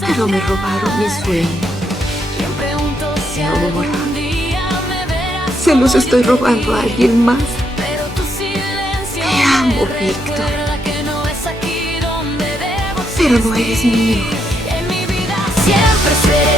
pero me robaron mis sueños. Y ahora se los estoy robando a alguien más. Te amo, Víctor, pero no eres mío. Siempre seré